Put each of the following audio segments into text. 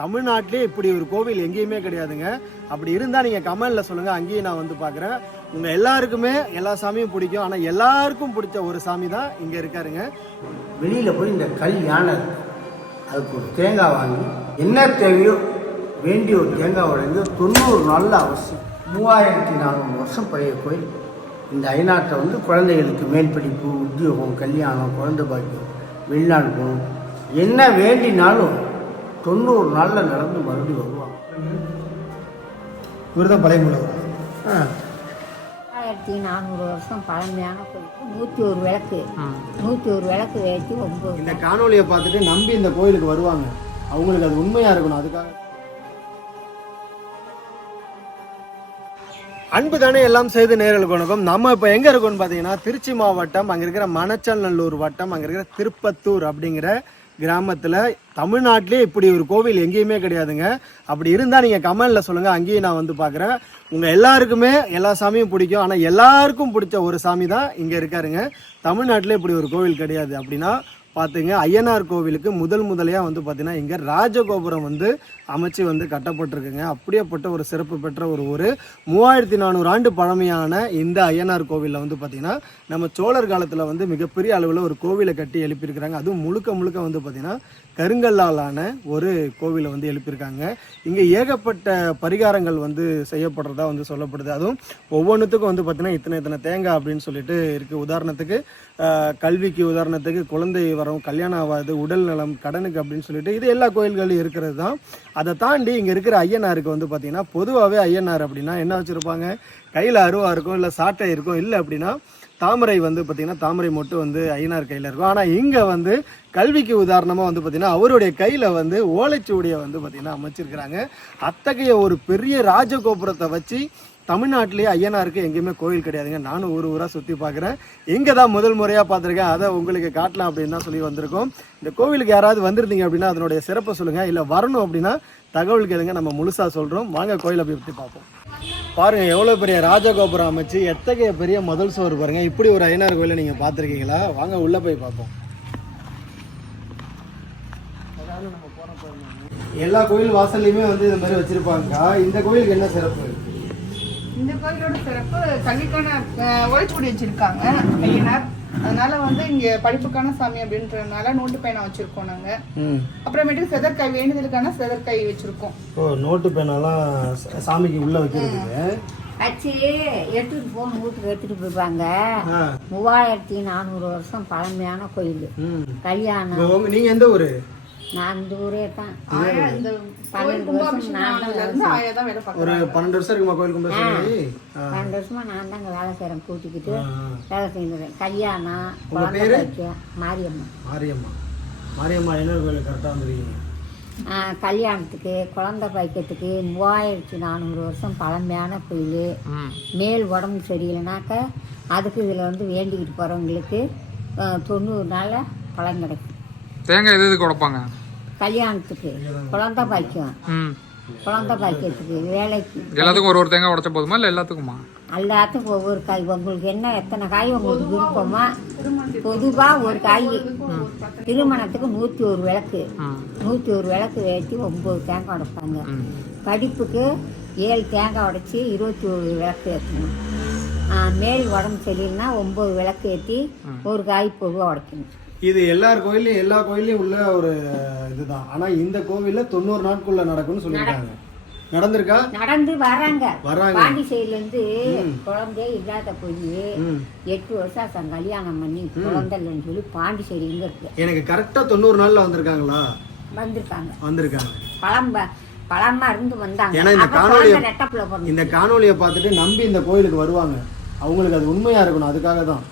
தமிழ்நாட்டிலே இப்படி ஒரு கோவில் எங்கேயுமே கிடையாதுங்க. அப்படி இருந்தால் நீங்கள் கமெண்டில் சொல்லுங்கள் அங்கேயும் நான் வந்து பார்க்குறேன். உங்கள் எல்லாருக்குமே எல்லா சாமியும் பிடிக்கும். ஆனால் எல்லாருக்கும் பிடிச்ச ஒரு சாமி தான் இங்கே இருக்காருங்க. வெளியில் போய் இந்த கல் யானை அதுக்கு ஒரு தேங்காய் வாங்கி என்ன தேவையோ வேண்டிய ஒரு தேங்காய் உடைந்து தொண்ணூறு நாளில் அவசியம் மூவாயிரத்தி நானூறு வருஷம் பழைய கோயில். இந்த ஐநாட்டை வந்து குழந்தைகளுக்கு மேல் படிப்பு உத்தியோகம் கல்யாணம் குழந்தை பாக்கியம் வெளிநாடு போகணும். என்ன வேண்டினாலும் தொண்ணூறு நாளில் நடந்து மறுபடியும் வருவாங்க. இவர் தான் பழைய மூலவர் ஆயிரத்தி நானூறு வருஷம் பழமையான கோயில் நூற்றி ஒரு விளக்கு. நூற்றி ஒரு விளக்கு ஏற்றி ஒம்பது. இந்த காணொலியை பார்த்துட்டு நம்பி இந்த கோயிலுக்கு வருவாங்க. அவங்களுக்கு அது உண்மையாக இருக்கணும் அதுக்காக. அன்பு தானே எல்லாம் செய்து நேர்களுக்கு வணக்கம் நம்ம இப்போ எங்கே இருக்கோம்னு பார்த்தீங்கன்னா திருச்சி மாவட்டம் அங்கே இருக்கிற மணச்சநல்லூர் வட்டம் அங்கே இருக்கிற திருப்பத்தூர் அப்படிங்கிற கிராமத்தில் தமிழ்நாட்டிலே இப்படி ஒரு கோவில் எங்கேயுமே கிடையாதுங்க. அப்படி இருந்தால் நீங்கள் கமெண்டில் சொல்லுங்கள் அங்கேயும் நான் வந்து பார்க்குறேன் உங்கள் எல்லாருக்குமே எல்லா சாமியும் பிடிக்கும். ஆனால் எல்லாருக்கும் பிடிச்ச ஒரு சாமி தான் இங்கே இருக்காருங்க. தமிழ்நாட்டிலே இப்படி ஒரு கோவில் கிடையாது அப்படின்னா பார்த்துங்க ஐயனார் கோவிலுக்கு முதல் முதலையாக வந்து பார்த்தீங்கன்னா இங்கே ராஜகோபுரம் வந்து அமைச்சு வந்து கட்டப்பட்டிருக்குங்க. அப்படியேப்பட்ட ஒரு சிறப்பு பெற்ற ஒரு ஒரு மூவாயிரத்தி நானூறு ஆண்டு பழமையான இந்த ஐயனார் கோவிலில் வந்து பார்த்தீங்கன்னா நம்ம சோழர் காலத்தில் வந்து மிகப்பெரிய அளவில் ஒரு கோவிலை கட்டி எழுப்பியிருக்கிறாங்க. அதுவும் முழுக்க முழுக்க வந்து பார்த்திங்கன்னா கருங்கல்லாலான ஒரு கோவிலை வந்து எழுப்பியிருக்காங்க. இங்கே ஏகப்பட்ட பரிகாரங்கள் வந்து செய்யப்படுறதா வந்து சொல்லப்படுது. அதுவும் ஒவ்வொன்றுத்துக்கும் வந்து பார்த்தீங்கன்னா இத்தனை இத்தனை தேங்காய் அப்படின்னு சொல்லிட்டு இருக்குது உதாரணத்துக்கு கல்விக்கு உதாரணத்துக்கு குழந்தை வரம் கல்யாணம் ஆகாது உடல் நலம் கடனுக்கு அப்படின்னு சொல்லிட்டு இது எல்லா கோயில்களையும் இருக்கிறது தான். அதை தாண்டி இங்கே இருக்கிற ஐயனாருக்கு வந்து பார்த்தீங்கன்னா பொதுவாகவே ஐயனார் அப்படின்னா என்ன வச்சுருப்பாங்க? கையில் அருவா இருக்கும் இல்லை சாட்டை இருக்கும் இல்லை அப்படின்னா தாமரை வந்து பார்த்திங்கன்னா தாமரை மொட்டு வந்து ஐயனார் கையில் இருக்கும். ஆனால் இங்கே வந்து கல்விக்கு உதாரணமாக வந்து பார்த்திங்கன்னா அவருடைய கையில் வந்து ஓலைச்சுவடியை வந்து பார்த்திங்கன்னா அமைச்சிருக்கிறாங்க. அத்தகைய ஒரு பெரிய ராஜகோபுரத்தை வச்சு தமிழ்நாட்டிலேயே ஐயனாருக்கு எங்கேயுமே கோயில் கிடையாதுங்க. நானும் ஊர் ஊராக சுற்றி பார்க்குறேன் இங்கே தான் முதல் முறையாக பார்த்துருக்கேன். அதை உங்களுக்கு காட்டலாம் அப்படின்னு தான் சொல்லி வந்திருக்கோம். இந்த கோவிலுக்கு யாராவது வந்திருந்தீங்க அப்படின்னா அதனுடைய சிறப்பை சொல்லுங்கள் இல்லை வரணும் அப்படின்னா தகவல் கேளுங்க நம்ம முழுசாக சொல்கிறோம் வாங்க கோயிலை போய் பற்றி பார்ப்போம். பாருங்க எவ்வளோ பெரிய ராஜகோபுரம் அமைச்சு எத்தகைய பெரிய முதல் சோறு பாருங்க. இப்படி ஒரு ஐநாறு கோயிலை நீங்கள் பார்த்துருக்கீங்களா? வாங்க உள்ளே போய் பார்ப்போம். எல்லா கோயில் வாசல்லையுமே வந்து இந்த மாதிரி வச்சிருப்பாங்க இந்த கோயிலுக்கு என்ன சிறப்பு? இந்த கோயிலோட சிறப்பு கல்விக்கான அஹ், வச்சிருக்காங்க ஐயனார். அதனால வந்து இங்க படிப்புக்கான சாமி அப்படின்றதுனால நோட்டு பேனா வச்சிருக்கோம் நாங்க. ம். அப்புறமேட்டு செதற்காய் வேண்டுதலுக்கான செதற்காய் வச்சிருக்கோம். ஓ நோட்டு பேனாலாம் சாமிக்கு உள்ள வைக்கிறதுக்கு? வச்சு எடுத்துட்டு போகணும் வீட்டுக்கு எடுத்துட்டு போயிருப்பாங்க மூவாயிரத்தி நானூறு வருஷம் பழமையான கோயில். கல்யாணம். நீங்கள் எந்த ஊர்? நான் இந்த ஊரே தான். இந்த பன்னெண்டு வருஷம் வேலை ஒரு பன்னெண்டு வருஷம் இருக்குமா கோயில் கும்பாபிஷேகம் பன்னெண்டு வருஷமா நான் தான் இங்கே வேலை செய்கிறேன் கூட்டிக்கிட்டு. வேலை செஞ்சுருக்கேன் கல்யாணம் உங்க குழந்தை மாரியம்மா மாரியம்மா. மாரியம்மா ஐயனார் கோயில் கரெக்டாக வந்துருக்கீங்க? ஆ, கல்யாணத்துக்கு குழந்தை பாய்க்கிறதுக்கு மூவாயிரத்தி நானூறு வருஷம் பழமையான கோயில். மேல் உடம்பு சரியில்லைனாக்க அதுக்கு இதில் வந்து வேண்டிக்கிட்டு போகிறவங்களுக்கு தொண்ணூறு நாளில் பலன் கிடைக்கும். தேங்காய் எது எதுக்கு உடைப்பாங்க? கல்யாணத்துக்கு குழந்தை பாய்க்கும் குழந்தை பாய்க்கிறதுக்கு வேலைக்கு. எல்லாத்துக்கும் ஒரு ஒரு தேங்காய் உடைச்சா போதுமா? இல்லை எல்லாத்துக்குமா? எல்லாத்துக்கும் ஒவ்வொரு காய். உங்களுக்கு என்ன எத்தனை காய் உங்களுக்கு விருப்பமோ பொதுவாக ஒரு காய். திருமணத்துக்கு நூற்றி ஒரு விளக்கு. நூற்றி ஒரு விளக்கு ஏற்றி ஒம்பது தேங்காய் உடைப்பாங்க. படிப்புக்கு ஏழு தேங்காய் உடைச்சி இருபத்தி ஒரு விளக்கு ஏற்றணும். மேல் உடம்பு சரியில்லைன்னா ஒம்பது விளக்கு ஏற்றி ஒரு காய் பொதுவாக உடைக்கணும். இது எல்லார் கோயிலையும் எல்லா கோயிலையும் உள்ள ஒரு இதுதான். ஆனா இந்த கோவில்ல தொண்ணூறு நாட்குள்ள நடக்கும்னு சொல்லியிருக்காங்க. நடந்திருக்கா? நடந்து வராங்க. வர்றாங்க. பாண்டிச்சேரியிலேருந்து குழந்தையே இல்லாத போய். எட்டு வருஷம் ஆச்சு கல்யாணம் பண்ணி குழந்தை இல்லைன்னு சொல்லி பாண்டிச்சேரி இங்கே இருக்கு? எனக்கு கரெக்டா தொண்ணூறு நாள்ல வந்திருக்காங்களா? வந்திருக்காங்க. வந்திருக்காங்க. பழம்ப பழமா இருந்து வந்தாங்க. ஏன்னா இந்த குழந்தை பிறந்து இந்த காணொளியை பார்த்துட்டு நம்பி இந்த கோயிலுக்கு வருவாங்க. அவங்களுக்கு அது உண்மையா இருக்கணும். அதுக்காக தான்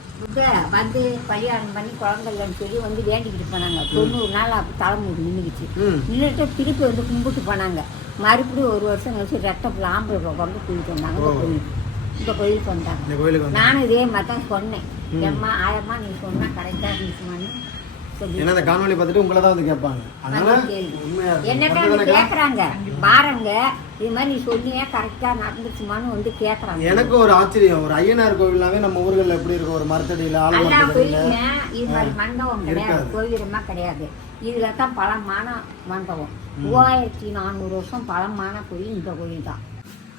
வந்து கல்யாணம் பண்ணி குழந்தை இல்லைன்னு சொல்லி வந்து வேண்டிக்கிட்டு போனாங்க. தொண்ணூறு நாள் அப்போ தலைமுடி நின்றுக்கிச்சு நின்றுட்டு திருப்பி வந்து கும்பிட்டு போனாங்க. மறுபடியும் ஒரு வருஷம் கழிச்சு ரெட்டப்புல ஆம்பளை கொண்டு கூட்டிட்டு வந்தாங்க. கோயிலுக்கு. இந்த கோயிலுக்கு வந்தாங்க. நானும் இதே மாதிரி தான் சொன்னேன் ஏம்மா ஆயம்மா நீ சொன்னா கரெக்டாக இருந்துச்சுமான்னு. ஏன்னா இந்த காணொளி பார்த்துட்டு உங்களை தான் வந்து கேட்பாங்க. அதனால என்னட்ட. வந்து கேட்குறாங்க பாருங்க. இது மாதிரி நீ சொன்னியே கரெக்டாக நடந்துச்சுமான்னு வந்து கேட்குறாங்க எனக்கு ஒரு ஆச்சரியம். ஒரு ஐயனார் கோவில்னாவே நம்ம ஊர்கள்ல எப்படி இருக்கும்? ஒரு மரத்தடியில ஆலமரத்தடியில இது மாதிரி மண்டபம் கிடையாது. கோயிலுமா கிடையாது. இதுல தான் பழமான மண்டபம். மூவாயிரத்தி நானூறு வருஷம் பழமான கோயில் இந்த கோயில் தான்.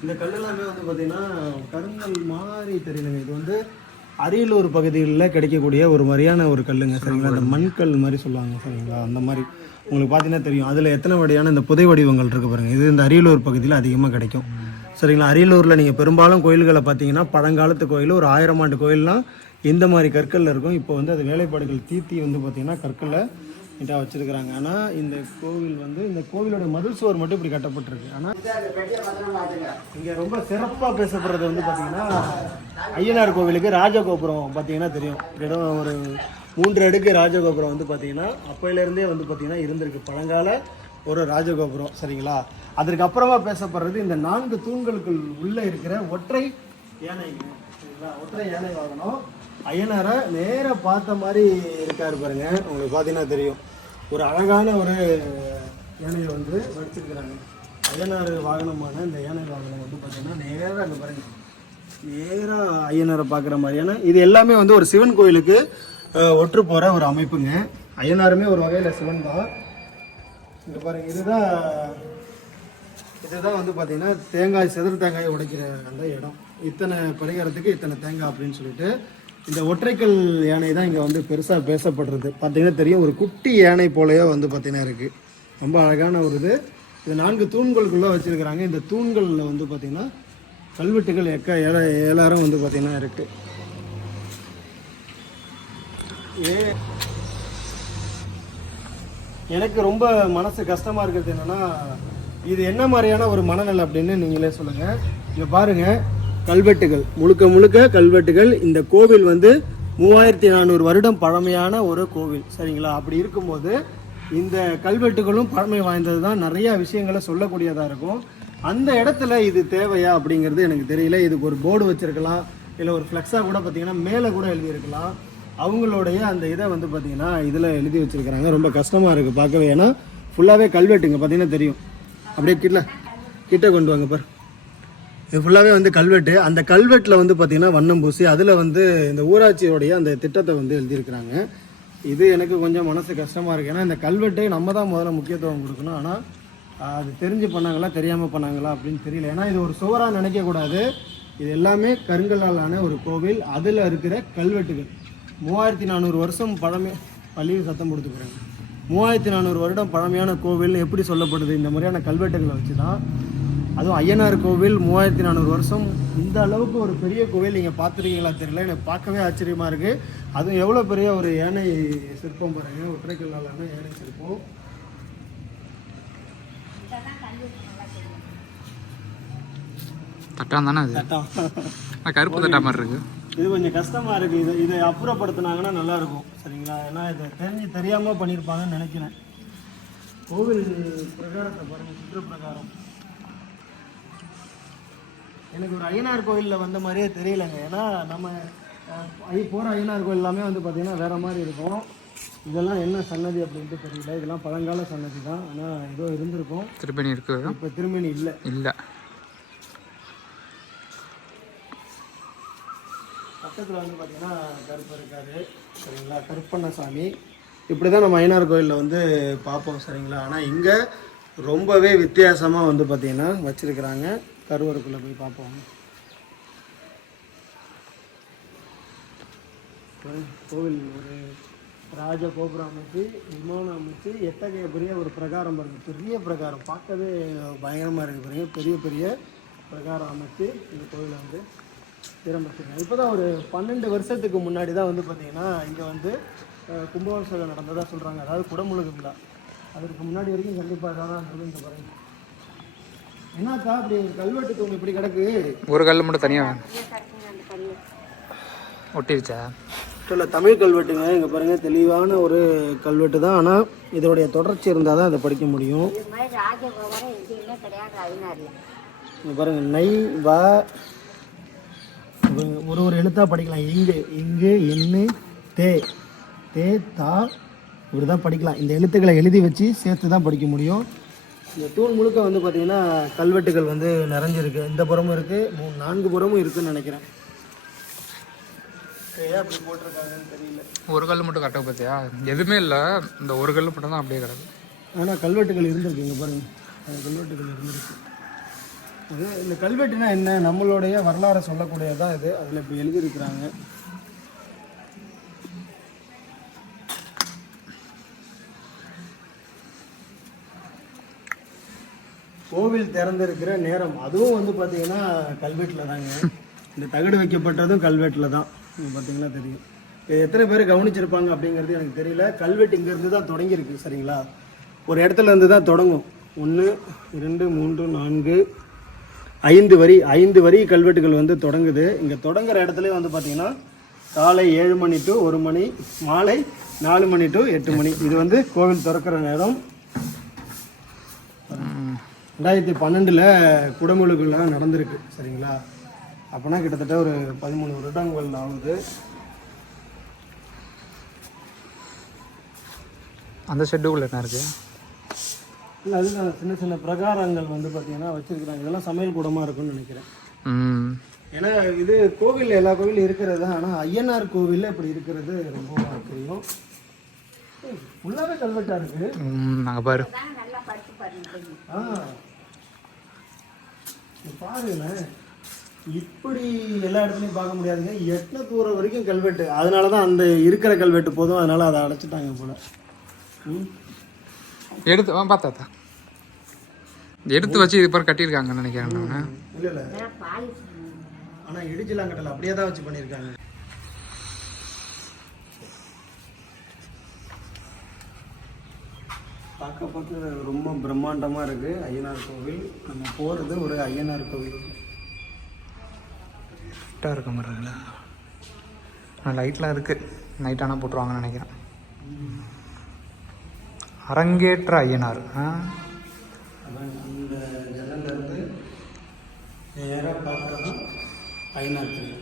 இந்த கல் எல்லாமே வந்து பார்த்தீங்கன்னா கருங்கல் மாதிரி தெரியலங்க. இது வந்து அரியலூர் பகுதிகளில் கிடைக்கக்கூடிய ஒரு மாதிரியான ஒரு கல்லுங்க சரிங்களா அந்த மண்கல் மாதிரி சொல்லுவாங்க சரிங்களா அந்த மாதிரி உங்களுக்கு பார்த்தீங்கன்னா தெரியும். அதில் எத்தனை வடியான இந்த புதை வடிவங்கள் இருக்குது பாருங்கள் இது இந்த அரியலூர் பகுதியில் அதிகமாக கிடைக்கும். சரிங்களா? அரியலூரில் நீங்கள் பெரும்பாலும் கோயில்களை பார்த்தீங்கன்னா பழங்காலத்து கோயில் ஒரு ஆயிரம் ஆண்டு கோயில்லாம் இந்த மாதிரி கற்களில் இருக்கும். இப்போ வந்து அது வேலைப்பாடுகள் தீர்த்தி வந்து பார்த்தீங்கன்னா கற்களில் நீட்டாக வச்சிருக்கிறாங்க. ஆனால் இந்த கோவில் வந்து இந்த கோவிலோட மதில் சுவர் மட்டும் இப்படி கட்டப்பட்டிருக்கு. ஆனால் இங்கே ரொம்ப சிறப்பாக பேசப்படுறது வந்து பார்த்திங்கன்னா ஐயனார் கோவிலுக்கு ராஜகோபுரம் பார்த்தீங்கன்னா தெரியும். இடம் ஒரு மூன்று அடுக்கு ராஜகோபுரம் வந்து பார்த்தீங்கன்னா அப்போயிலேருந்தே வந்து பார்த்திங்கன்னா இருந்திருக்கு. பழங்கால ஒரு ராஜகோபுரம் சரிங்களா? அதற்கு அப்புறமா பேசப்படுறது இந்த நான்கு தூண்களுக்குள் உள்ளே இருக்கிற ஒற்றை யானைங்க சரிங்களா? ஒற்றை யானை வாகனம். ஐயனாரை நேராக பார்த்த மாதிரி இருக்காரு பாருங்க. உங்களுக்கு பார்த்தீங்கன்னா தெரியும். ஒரு அழகான ஒரு யானையை வந்து வடிச்சிருக்கிறாங்க ஐயனார் வாகனமான இந்த யானை வாகனம் வந்து பார்த்தீங்கன்னா நேராக அங்கே பாருங்க. நேராக ஐயனாரை பார்க்குற மாதிரியான இது எல்லாமே வந்து ஒரு சிவன் கோயிலுக்கு ஒற்று போகிற ஒரு அமைப்புங்க. ஐயனாருமே ஒரு வகையில் சிவன் தான். இங்கே பாருங்க இதுதான் இதுதான் வந்து பார்த்தீங்கன்னா தேங்காய் செதறு தேங்காயை உடைக்கிற அந்த இடம். இத்தனை பரிகாரத்துக்கு இத்தனை தேங்காய் அப்படின்னு சொல்லிட்டு இந்த ஒற்றைக்கல் யானை தான் இங்கே வந்து பெருசாக பேசப்படுறது. பார்த்தீங்கன்னா தெரியும் ஒரு குட்டி யானை போலயே வந்து பார்த்தீங்கன்னா இருக்குது ரொம்ப அழகான ஒரு இது. இது நான்கு தூண்களுக்குள்ளே வச்சுருக்கிறாங்க. இந்த தூண்களில் வந்து பார்த்திங்கன்னா கல்வெட்டுகள் எக்க ஏழ ஏழாயிரம் வந்து பார்த்திங்கன்னா இருக்குது ஏ எனக்கு ரொம்ப மனசு கஷ்டமாக இருக்கிறது என்னன்னா இது என்ன மாதிரியான ஒரு மனநிலை அப்படின்னு நீங்களே சொல்லுங்கள் இங்க பாருங்கள் கல்வெட்டுகள். முழுக்க முழுக்க கல்வெட்டுகள். இந்த கோவில் வந்து மூவாயிரத்தி நானூறு வருடம் பழமையான ஒரு கோவில். சரிங்களா? அப்படி இருக்கும்போது இந்த கல்வெட்டுகளும் பழமை வாய்ந்தது தான் நிறைய விஷயங்களை சொல்லக்கூடியதாக இருக்கும். அந்த இடத்துல இது தேவையா அப்படிங்கிறது எனக்கு தெரியல. இதுக்கு ஒரு போர்டு வச்சிருக்கலாம். இல்லை ஒரு ஃப்ளெக்ஸாக கூட பார்த்தீங்கன்னா மேலே கூட எழுதியிருக்கலாம். அவங்களுடைய அந்த இதை வந்து பார்த்தீங்கன்னா இதில் எழுதி வச்சிருக்கிறாங்க. ரொம்ப கஷ்டமாக இருக்குது பார்க்கவே. ஏன்னா ஃபுல்லாகவே கல்வெட்டுங்க பார்த்தீங்கன்னா தெரியும். அப்படியே கிட்ட கிட்ட கொண்டு வாங்க பார். இது ஃபுல்லாகவே வந்து கல்வெட்டு. அந்த கல்வெட்டில் வந்து பார்த்தீங்கன்னா வண்ணம் பூசி அதில் வந்து இந்த ஊராட்சியோடைய அந்த திட்டத்தை வந்து எழுதியிருக்கிறாங்க. இது எனக்கு கொஞ்சம் மனசு கஷ்டமாக இருக்குது ஏன்னா இந்த கல்வெட்டு நம்ம தான் முதல்ல முக்கியத்துவம் கொடுக்கணும். ஆனால் அது தெரிஞ்சு பண்ணாங்களா தெரியாமல் பண்ணாங்களா அப்படின்னு தெரியல. ஏன்னா இது ஒரு சுவராக நினைக்கக்கூடாது. இது எல்லாமே கருங்கல்லாலான ஒரு கோவில். அதில் இருக்கிற கல்வெட்டுகள். மூவாயிரத்தி நானூறு வருஷம் பழமை பள்ளியில் சத்தம் கொடுத்துக்கிறாங்க. மூவாயிரத்தி நானூறு வருடம் பழமையான கோவில் எப்படி சொல்லப்படுது? இந்த மாதிரியான கல்வெட்டுகளை வச்சு தான் அதுவும் ஐயனார் கோவில் மூவாயிரத்தி நானூறு வருஷம். இந்த அளவுக்கு ஒரு பெரிய கோவில் நீங்கள் பார்த்துருக்கீங்களா தெரியல. எனக்கு பார்க்கவே ஆச்சரியமாக இருக்குது அதுவும் எவ்வளோ பெரிய ஒரு யானை சிற்பம் பாருங்க. ஒற்றைக்கல்லாலான யானை சிற்பம். தட்டான் தானே அது? சட்டம் ஆனா கருப்பு தட்டா மாதிரி இருக்கு. இது கொஞ்சம் கஷ்டமாக இருக்குது இதை இதை அப்புறப்படுத்தினாங்கன்னா நல்லா இருக்கும். சரிங்களா? ஏன்னா இதை தெரிஞ்சு தெரியாமல் பண்ணியிருப்பாங்கன்னு நினைக்கிறேன். கோவில் பிரகாரத்தை பாருங்கள் சுற்று பிரகாரம். எனக்கு ஒரு ஐயனார் கோயிலில் வந்த மாதிரியே தெரியலங்க. ஏன்னா நம்ம போகிற ஐயனார் கோயில் எல்லாமே வந்து பார்த்திங்கன்னா வேறு மாதிரி இருக்கும். இதெல்லாம் என்ன சன்னதி அப்படின்ட்டு தெரியல. இதெல்லாம் பழங்கால சன்னதி தான். ஆனால் ஏதோ இருந்திருக்கும். திருப்பணி இருக்கு இப்போ திருமணி இல்லை. இல்லை. பக்கத்தில் வந்து பார்த்தீங்கன்னா கருப்பு இருக்காரு. சரிங்களா? கருப்பண்ணசாமி. இப்படி தான் நம்ம ஐயனார் கோயிலில் வந்து பார்ப்போம் சரிங்களா? ஆனால் இங்கே ரொம்பவே வித்தியாசமாக வந்து பார்த்தீங்கன்னா வச்சுருக்கிறாங்க. கருவறைக்குள்ளே போய் பார்ப்போம். கோவில் ஒரு ராஜ கோபுரம் அமைச்சு விமானம் அமைச்சு எத்தகைய பெரிய ஒரு பிரகாரம் பாருங்க. பெரிய பிரகாரம். பார்க்கவே பயங்கரமாக இருக்குது பாருங்க. பெரிய பெரிய பிரகாரம் அமைச்சு இந்த கோவிலை வந்து சீரமைச்சிருக்காங்க இப்போ தான் ஒரு பன்னெண்டு வருஷத்துக்கு முன்னாடி தான் வந்து பார்த்திங்கன்னா இங்கே வந்து அஹ், நடந்ததாக சொல்கிறாங்க அதாவது குடமுழுகு விழா. அதற்கு முன்னாடி வரைக்கும் கண்டிப்பாக தான் இருந்தது இந்த என்னக்கா அப்படி ஒரு கல்வெட்டு தூண் இப்படி கிடக்கு? ஒரு கல் மட்டும் தனியாக வேணும். ஒட்டிருச்சா? இல்லை தமிழ் கல்வெட்டுங்க இங்கே பாருங்க தெளிவான ஒரு கல்வெட்டு தான். ஆனால் இதோடைய தொடர்ச்சி இருந்தால் தான் அதை படிக்க முடியும். இங்கே பாருங்க நை வா. ஒரு ஒரு எழுத்தாக படிக்கலாம். இங்கு இங்கு எண்ணு தே. தே தா. இப்படி தான் படிக்கலாம். இந்த எழுத்துக்களை எழுதி வச்சு சேர்த்து தான் படிக்க முடியும். இந்த தூண் முழுக்க வந்து பார்த்தீங்கன்னா கல்வெட்டுகள் வந்து நிறைஞ்சிருக்கு. இந்த புறமும் இருக்குது மூணு நான்கு புறமும் இருக்குன்னு நினைக்கிறேன். அப்படி போட்டிருக்காங்கன்னு தெரியல. ஒரு கல் மட்டும் கரெக்டாக பார்த்தியா? எதுவுமே இல்லை. இந்த ஒரு கல் மட்டும் தான் அப்படியே கிடக்கு. ஆனால் கல்வெட்டுகள் இருந்திருக்குங்க பாருங்க. அது கல்வெட்டுகள் இருந்திருக்கு. அது இந்த கல்வெட்டுனா என்ன? நம்மளுடைய வரலாறை சொல்லக்கூடியதான் இது? அதில் இப்போ எழுதியிருக்கிறாங்க. கோவில் திறந்திருக்கிற நேரம். அதுவும் வந்து பார்த்தீங்கன்னா கல்வெட்டில் தாங்க. இந்த தகடு வைக்கப்பட்டதும் கல்வெட்டில் தான். இங்க பார்த்தீங்கன்னா தெரியும். எத்தனை பேர் கவனிச்சிருப்பாங்க அப்படிங்கிறது எனக்கு தெரியல. கல்வெட்டு இங்கேருந்து தான் தொடங்கியிருக்கு சரிங்களா? ஒரு இடத்துல இருந்து தான் தொடங்கும். ஒன்று இரண்டு மூன்று நான்கு ஐந்து வரி ஐந்து வரி கல்வெட்டுகள் வந்து தொடங்குது. இங்கே தொடங்குற இடத்துல வந்து பார்த்தீங்கன்னா காலை ஏழு மணி டு ஒரு மணி மாலை நாலு மணி டு எட்டு மணி. இது வந்து கோவில் திறக்கிற நேரம். ரெண்டாயிரத்தி பன்னெண்டில் குடமுழுக்குலாம் நடந்திருக்கு சரிங்களா? அப்போனா கிட்டத்தட்ட ஒரு பதிமூணு வருடங்கள் ஆகுது. அந்த ஷெட்டுக்குள்ள என்ன இருக்கு? இல்லை அதுதான் சின்ன சின்ன பிரகாரங்கள் வந்து பார்த்தீங்கன்னா வச்சுருக்குறாங்க. இதெல்லாம் சமையல் கூடமாக இருக்கும்னு நினைக்கிறேன். ஏன்னா இது கோவில் எல்லா கோவிலும் இருக்கிறது தான். ஆனால் ஐயனார் கோவிலில் இப்படி இருக்கிறது ரொம்ப தெரியும். ஃபுல்லாகவே கல்வெட்டாக இருக்குது ம் அங்கே பாரு. நல்லா படிச்சு பாருங்க ஆ. பாருங்களேன் இப்படி எல்லா இடத்துலையும் பார்க்க முடியாதுங்க. எட்டன தூரம் வரைக்கும் கல்வெட்டு அதனால தான் அந்த இருக்கிற கல்வெட்டு போதும். அதனால அதை அடைச்சிட்டாங்க போல. ம். எடுத்து ஆ பார்த்தாத்தா எடுத்து வச்சு இது பாரு கட்டியிருக்காங்கன்னு நினைக்கிறேன் நான். இல்லை இல்லை. ஆனால் இடிச்சலாம் கட்டல. அப்படியே தான் வச்சு பண்ணியிருக்காங்க. பார்க்க பார்க்க ரொம்ப பிரம்மாண்டமாக இருக்குது ஐயனார் கோவில். நம்ம போகிறது ஒரு ஐயனார் கோவில். லைட்டாக இருக்க மாதிரி இருக்குல்ல ஆனால் லைட்லாம் இருக்குது நைட் ஆனால் போட்டுருவாங்கன்னு நினைக்கிறேன். அரங்கேற்ற ஐயனார். இந்த ஜன்னல்ல இருந்து நேராக பார்க்குறதா ஐநார் கோவில்.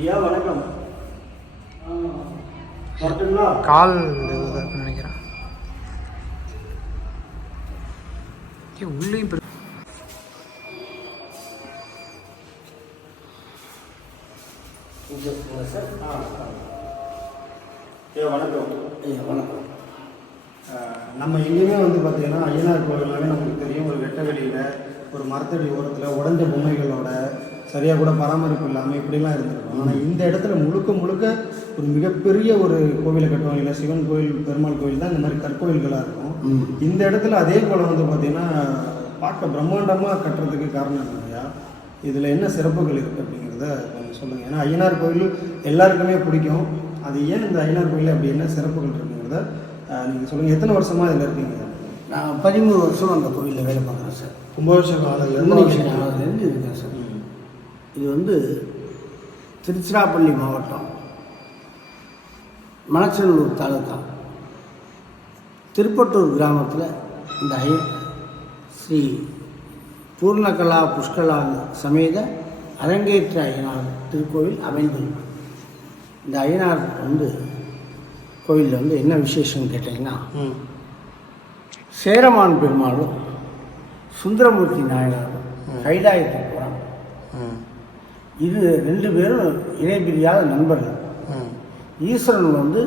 ஐயா வணக்கம். வரட்டுங்களா? கால் நினைக்கிறேன். உள்ளேயும் பெரு- ஐயா வணக்கம். ஐயா வணக்கம். நம்ம எங்கேயுமே வந்து பார்த்தீங்கன்னா ஐயனார் கோவில்னாவே நமக்கு தெரியும். ஒரு வெட்ட வெளியில் ஒரு மரத்தடி ஓரத்தில் உடஞ்ச பொம்மைகளோட சரியாக கூட பராமரிப்பு இல்லாமல் இப்படிலாம் இருந்திருக்கும். ஆனால் இந்த இடத்துல முழுக்க முழுக்க ஒரு மிகப்பெரிய ஒரு கோவிலை கட்டுவாங்க. இல்லை சிவன் கோவில் பெருமாள் கோவில் தான் இந்த மாதிரி கற்கோவில்களாக இருக்கும். இந்த இடத்துல அதே போல் வந்து பார்த்தீங்கன்னா பார்க்க பிரம்மாண்டமாக கட்டுறதுக்கு காரணம் இல்லையா இதில் என்ன சிறப்புகள் இருக்குது அப்படிங்கிறத கொஞ்சம் சொல்லுங்கள் ஏன்னா ஐயனார் கோவில் எல்லாருக்குமே பிடிக்கும். அது ஏன் இந்த ஐயனார் கோயில் அப்படி என்ன சிறப்புகள் இருக்குங்கிறத நீங்கள் சொல்லுங்கள் எத்தனை வருஷமாக இதில் இருக்கீங்க? நான் பதிமூணு வருஷம் அந்த கோவிலில் வேலை பார்க்குறேன் சார். கும்பாபிஷேகம் காலையிலேருந்து கும்பாபிஷேகம் நீங்கள் ஆனதுலேருந்து இருக்கேன் சார். இது வந்து திருச்சிராப்பள்ளி மாவட்டம் மணச்சநல்லூர் தாலுக்கா திருப்பட்டூர் கிராமத்தில் இந்த ஐ ஸ்ரீ பூர்ணகலா புஷ்கலா சமேத அரங்கேற்ற ஐயனார் திருக்கோவில் அமைந்துள்ளது. இந்த ஐயனார் வந்து கோவிலில் வந்து என்ன விசேஷம்னு கேட்டிங்கன்னா சேரமான் பெருமாளும் சுந்தரமூர்த்தி நாயனாரும் ம். இது ரெண்டு பேரும் இணைபிரியாத நண்பர்கள். ஈஸ்வரன் வந்து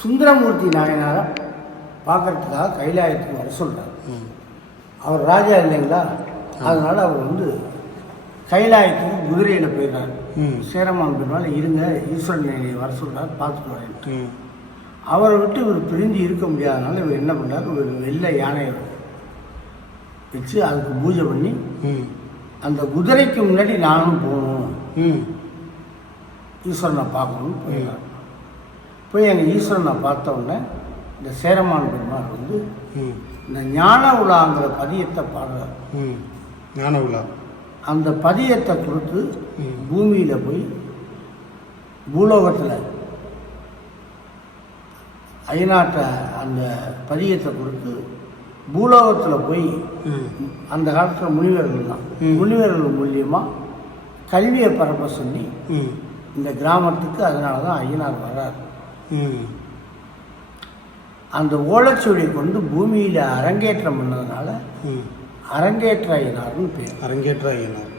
சுந்தரமூர்த்தி நாயனாரை பார்க்கறதுக்காக கைலாயத்துக்கு வர சொல்கிறார் அவர் ராஜா இல்லைங்களா? அதனால அவர் வந்து கைலாயத்துக்கு குதிரையில் போயிடுறார். சேரமான் பெருமாள் இருங்க ஈஸ்வரன் என்னை வர சொல்கிறார் பார்த்துட்டு வரேன். அவரை விட்டு இவர் பிரிஞ்சு இருக்க முடியாதனால இவர் என்ன பண்ணார் ஒரு வெள்ளை யானையை வச்சு அதுக்கு பூஜை பண்ணி அந்த குதிரைக்கு முன்னாடி நானும் போகணும். ம். ஈஸ்வரனை பார்க்கணும்னு போயிடலாம். போய் எங்கள் ஈஸ்வரனை பார்த்த உடனே இந்த சேரமான் பெருமாள் வந்து ம். இந்த ஞான உலாங்கிற பதியத்தை பாடுறார். ஞான விழா அந்த பதியத்தை கொடுத்து. பூமியில் போய் பூலோகத்தில் அயனாட்ட அந்த பதியத்தை கொடுத்து பூலோகத்தில் போய் அந்த காலத்தில் முனிவர்கள் தான். முனிவர்கள் மூலியமாக கல்வியை பரப்ப சொல்லி இந்த கிராமத்துக்கு அதனால தான் ஐயனார் வர்றார். அந்த ஓலைச்சுவடியை கொண்டு பூமியில் அரங்கேற்றம் பண்ணதுனால அரங்கேற்ற ஐயனார்னு பேர். அரங்கேற்ற ஐயனார்.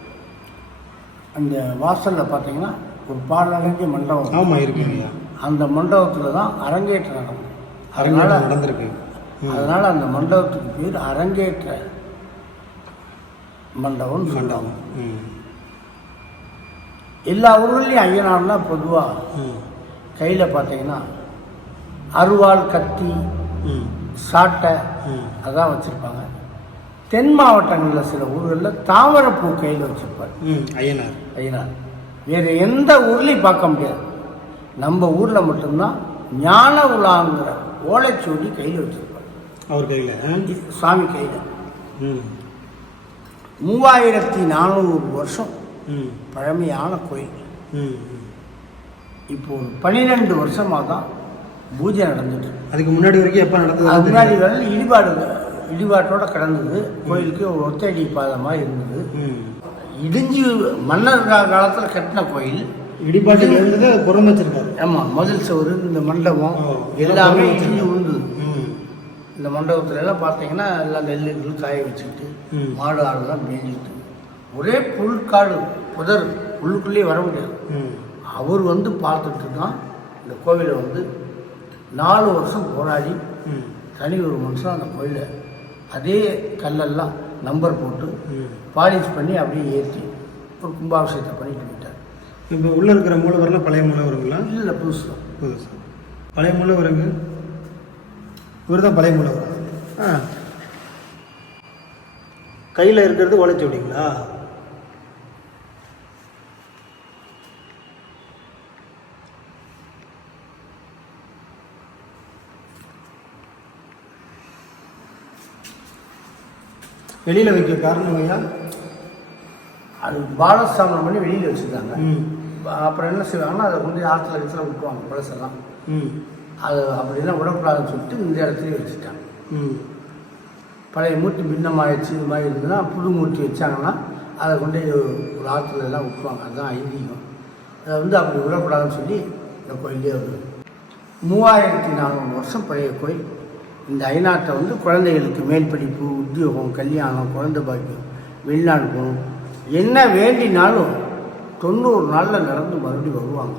அந்த வாசலில் பார்த்தீங்கன்னா ஒரு பாடலடைஞ்ச மண்டபம். ஆமாம் இருக்குங்கய்யா அந்த மண்டபத்தில் தான் அரங்கேற்றம் நடக்கும். அதனால நடந்திருக்கு. அதனால அந்த மண்டபத்துக்கு பேர் அரங்கேற்ற மண்டபம் மண்டபம் எல்லா ஊர்லேயும் ஐயனார்னா பொதுவாக கையில் பார்த்தீங்கன்னா அருவாள் கத்தி ம் சாட்டை ம் அதான் வச்சுருப்பாங்க. தென் மாவட்டங்களில் சில ஊர்களில் தாமரைப்பூ கையில் வச்சுருப்பார். ஐயனார். ஐயனார். வேறு எந்த ஊர்லேயும் பார்க்க முடியாது. நம்ம ஊரில் மட்டும்தான் ஞான உலாங்கிற ஓலைச்சுவடி கையில் வச்சுருப்பார். அவர் கையில். சுவாமி கையில். ம். மூவாயிரத்தி நானூறு வருஷம் பழமையான கோயில். இப்போ ஒரு பன்னிரெண்டு வருஷமாக தான் பூஜை நடந்துட்டு. அதுக்கு முன்னாடி வரைக்கும் எப்போ அது நடந்தது முன்னாடி வரல இடிபாடு இடிபாட்டோட கிடந்தது. கோயிலுக்கு ஒரு ஒத்தடி பாதமாக இருந்தது. இடிஞ்சு மன்னர் காலத்துல கட்டின கோயில். இடிபாட்டுக்கு இருந்தது புறம் வச்சிருக்காரு. ஆமா முதல் சவுறு இந்த மண்டபம் எல்லாமே இடிஞ்சு இந்த மண்டபத்துல எல்லாம் பார்த்தீங்கன்னா எல்லாம் நெல்லுகள் காய வச்சுக்கிட்டு. மாடு ஆடுலாம் மேய்ஞ்சிட்டு ஒரே புல்காடு புதர் உள்ளுக்குள்ளேயே வர முடியாது. அவர் வந்து பார்த்துட்டு தான் இந்த கோவிலை வந்து நாலு வருஷம் போராடி ம். தனி ஒரு மனுஷன் அந்த கோயிலை அதே கல்லெல்லாம் நம்பர் போட்டு பாலிஷ் பண்ணி அப்படியே ஏற்றி ஒரு கும்பாபிஷேகத்தை பண்ணிட்டு போயிட்டார் இப்போ உள்ள இருக்கிற மூலவரெல்லாம் பழைய மூலவருங்களா? இல்லை புதுசு புதுசு பழைய மூலவருங்க இவர் தான் பழைய மூலவர். ஆ. கையில் இருக்கிறது ஓலைச்சுவடிங்களா? வெளியில் வைக்க காரணம் ஐயா? அது பாலஸ்தாபனம் பண்ணி வெளியில் வச்சுருக்காங்க. ம். அப்புறம் என்ன செய்வாங்கன்னா அதை கொண்டு ஆற்றுல விட்டுருவாங்க பழசெல்லாம். ம். அது அப்படிலாம் விடக்கூடாதுன்னு சொல்லிட்டு இந்த இடத்துலயே வச்சுட்டாங்க. ம். பழைய மூர்த்தி பின்னமாகிடுச்சு இது மாதிரி இருந்ததுன்னா புது மூர்த்தி வச்சாங்கன்னா அதை கொண்டு ஒரு ஆற்றுல எல்லாம் விட்டுருவாங்க. அதுதான் ஐதீகம். அதை வந்து அப்படி விடக்கூடாதுன்னு சொல்லி இந்த கோயிலே ஒரு மூவாயிரத்தி நானூறு வருஷம் பழைய கோயில். இந்த ஐநாட்டை வந்து குழந்தைகளுக்கு மேல் படிப்பு உத்தியோகம் கல்யாணம் குழந்தை பாக்கியம் வெளிநாடு போகணும். என்ன வேண்டினாலும் தொண்ணூறு நாளில் நடந்து மறுபடியும் வருவாங்க.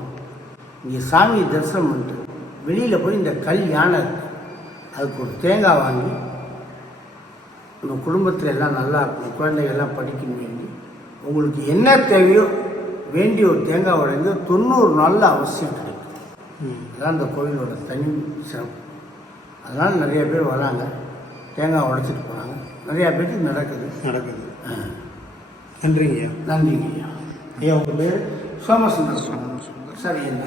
இங்கே சாமியை தரிசனம் பண்ணிட்டு வெளியில் போய் இந்த கல் யானை. அதுக்கு ஒரு தேங்காய் வாங்கி உங்கள் குடும்பத்தில் எல்லாம் நல்லா இருக்கணும் குழந்தைகள் எல்லாம் படிக்கணும் வேண்டி உங்களுக்கு என்ன தேவையோ வேண்டி ஒரு தேங்காய் உடைந்து தொண்ணூறு நாளில் அவசியம் கிடைக்கும். ம். அதான் இந்த கோவிலோட தனி சிறப்பு. அதனால் நிறைய பேர் வராங்க தேங்காய் உடைச்சிட்டு போகிறாங்க நிறையா பேருக்கு நடக்குது. நடக்குது. நன்றிங்க ஐயா நன்றிங்க ஐயா உங்கள் பேர்? சோமசுந்தரம் சரி என்ன?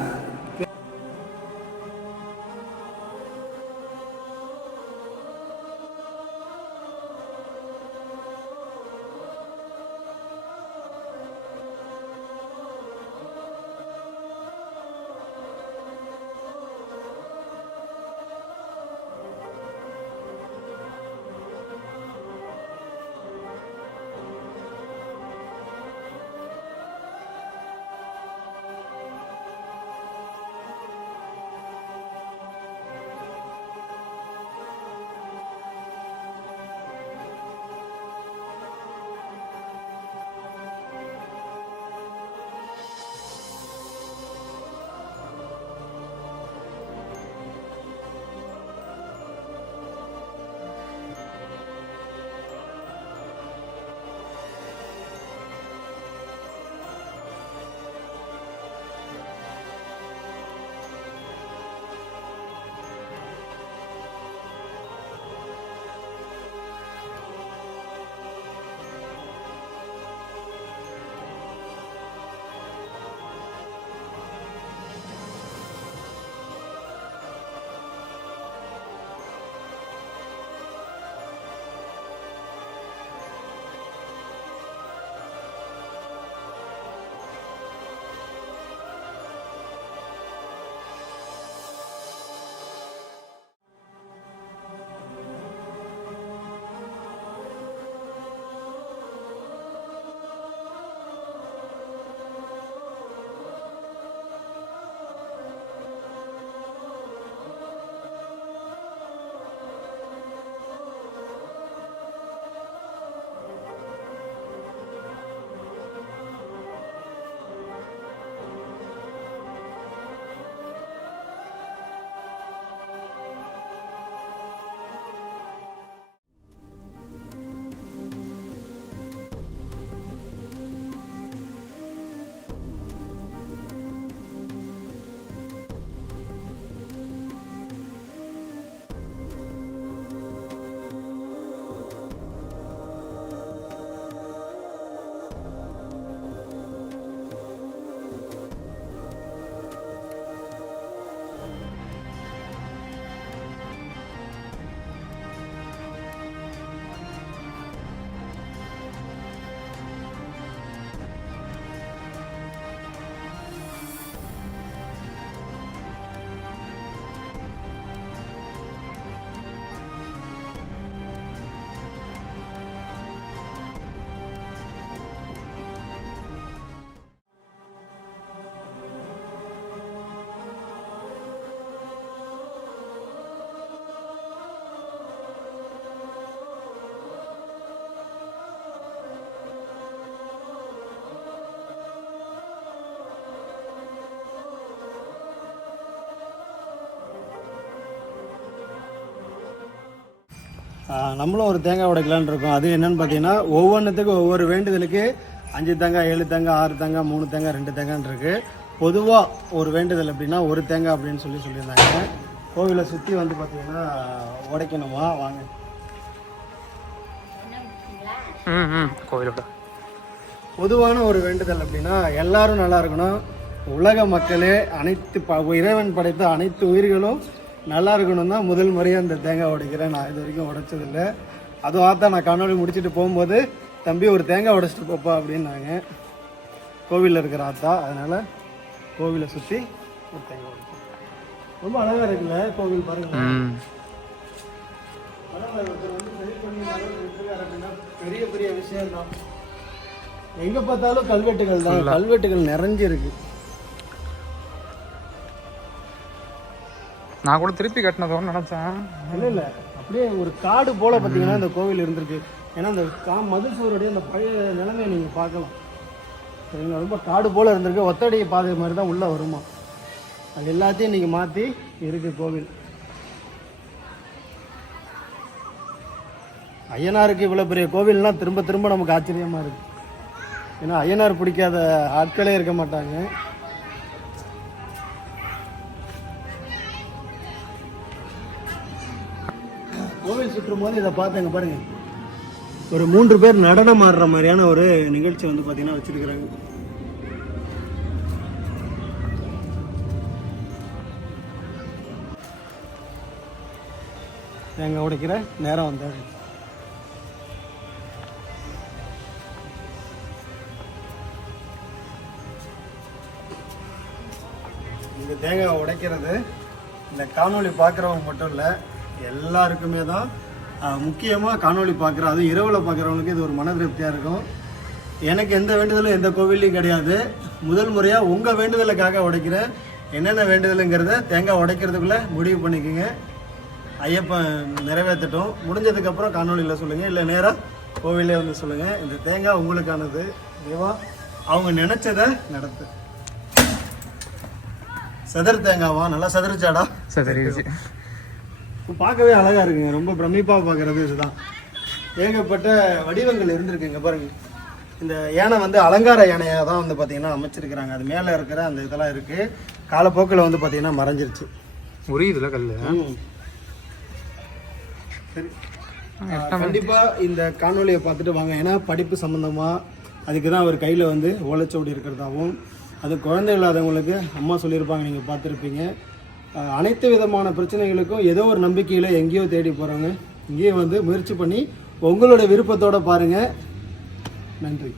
நம்மளும் ஒரு தேங்காய் உடைக்கலான்னு இருக்கோம். அது என்னன்னு பார்த்தீங்கன்னா ஒவ்வொன்றுத்துக்கும் ஒவ்வொரு வேண்டுதலுக்கு அஞ்சு தேங்காய் ஏழு தேங்காய் ஆறு தேங்காய் மூணு தேங்காய் ரெண்டு தேங்காய்னு இருக்கு. பொதுவாக ஒரு வேண்டுதல் அப்படின்னா ஒரு தேங்காய் அப்படின்னு சொல்லி சொல்லியிருந்தாங்க. கோவிலை சுற்றி வந்து பார்த்தீங்கன்னா உடைக்கணுமா? வாங்க. கோவிலோட. பொதுவான ஒரு வேண்டுதல் அப்படின்னா எல்லாரும் நல்லா இருக்கணும். உலக மக்களே அனைத்து ப இறைவன் படைத்த அனைத்து உயிர்களும் நல்லா இருக்கணும் தான் முதல் முறையாக இந்த தேங்காய் உடைக்கிறேன். நான் இது வரைக்கும் உடைச்சதில்லை. அதுவும் ஆத்தா நான் காணொளி முடிச்சுட்டு போகும்போது தம்பி ஒரு தேங்காய் உடைச்சிட்டு போப்பா அப்படின்னாங்க. கோவிலில் இருக்கிற ஆத்தா. அதனால் கோவிலை சுற்றி ஒரு தேங்காய் உடைப்போம். ரொம்ப அழகாக இருக்குல்ல கோவில் பாருங்க. பெரிய பெரிய விஷயம் தான். எங்க பார்த்தாலும் கல்வெட்டுகள் தான். கல்வெட்டுகள் நிறைஞ்சிருக்கு. நான் கூட திருப்பி கட்டினதோன்னு நினச்சேன். இல்லை இல்லை. அப்படியே ஒரு காடு போல பார்த்தீங்கன்னா இந்த கோவில் இருந்திருக்கு. ஏன்னா அந்த கா மதில் சுவருடைய அந்த பழைய நிலைமையை நீங்கள் பார்க்கலாம். சரிங்களா? ரொம்ப காடு போல் இருந்திருக்கு. ஒத்தடி பாதை மாதிரி தான் உள்ளே வருமா? அது எல்லாத்தையும் நீங்க மாற்றி இருக்கு கோவில். ஐயனாருக்கு இவ்வளோ பெரிய கோவில்லாம் திரும்ப திரும்ப நமக்கு ஆச்சரியமாக இருக்குது ஏன்னா ஐயனார் பிடிக்காத ஆட்களே இருக்க மாட்டாங்க. சுற்றும் போது இதை பார்த்தேங்க பாருங்க. ஒரு மூன்று பேர் நடனம் ஆடுற மாதிரியான ஒரு நிகழ்ச்சி வந்து பார்த்தீங்கன்னா வச்சிருக்கிறாங்க. தேங்காய் உடைக்கிற நேரம் வந்தாரு இந்த தேங்காய் உடைக்கிறது இந்த காணொளி பார்க்குறவங்க மட்டும் இல்லை எல்லாருக்குமே தான் முக்கியமாக காணொளி பார்க்குற அதுவும் இரவில் பார்க்குறவங்களுக்கு இது ஒரு மன திருப்தியாக இருக்கும். எனக்கு எந்த வேண்டுதலும் எந்த கோவில்லையும் கிடையாது. முதல் முறையாக உங்கள் வேண்டுதலுக்காக உடைக்கிறேன். என்னென்ன வேண்டுதலுங்கிறத தேங்காய் உடைக்கிறதுக்குள்ளே முடிவு பண்ணிக்கோங்க. ஐயப்பன் நிறைவேற்றட்டும். முடிஞ்சதுக்கப்புறம் காணொலியில் சொல்லுங்கள் இல்லை நேராக கோவிலே வந்து சொல்லுங்கள் இந்த தேங்காய் உங்களுக்கானது. தேவா அவங்க நினச்சதை நடத்து. செதர் தேங்காவா? நல்லா செதறிச்சாடா சரி பார்க்கவே அழகா இருக்குங்க. ரொம்ப பிரமிப்பா பார்க்கறது இதுதான் ஏகப்பட்ட வடிவங்கள் இருந்திருக்குங்க பாருங்க. இந்த யானை வந்து அலங்கார யானையாக தான் வந்து பார்த்தீங்கன்னா அமைச்சிருக்கிறாங்க. அது மேலே இருக்கிற அந்த இதெல்லாம் இருக்கு. காலப்போக்கில் வந்து பார்த்தீங்கன்னா மறைஞ்சிருச்சு. உரியுதுல கல். சரி. ஆ, கண்டிப்பா இந்த காணொளியை பார்த்துட்டு வாங்க. ஏன்னா படிப்பு சம்பந்தமா அதுக்கு தான் அவர் கையில் வந்து ஓலைச்சுவடி இருக்கிறதாவும் அது குழந்தை இல்லாதவங்களுக்கு அம்மா சொல்லியிருப்பாங்க நீங்கள் பார்த்துருப்பீங்க. அனைத்து விதமான பிரச்சனைகளுக்கும் ஏதோ ஒரு நம்பிக்கையில் எங்கேயோ தேடி போகிறாங்க இங்கேயே வந்து முயற்சி பண்ணி உங்களோட விருப்பத்தோடு பாருங்கள் நன்றி.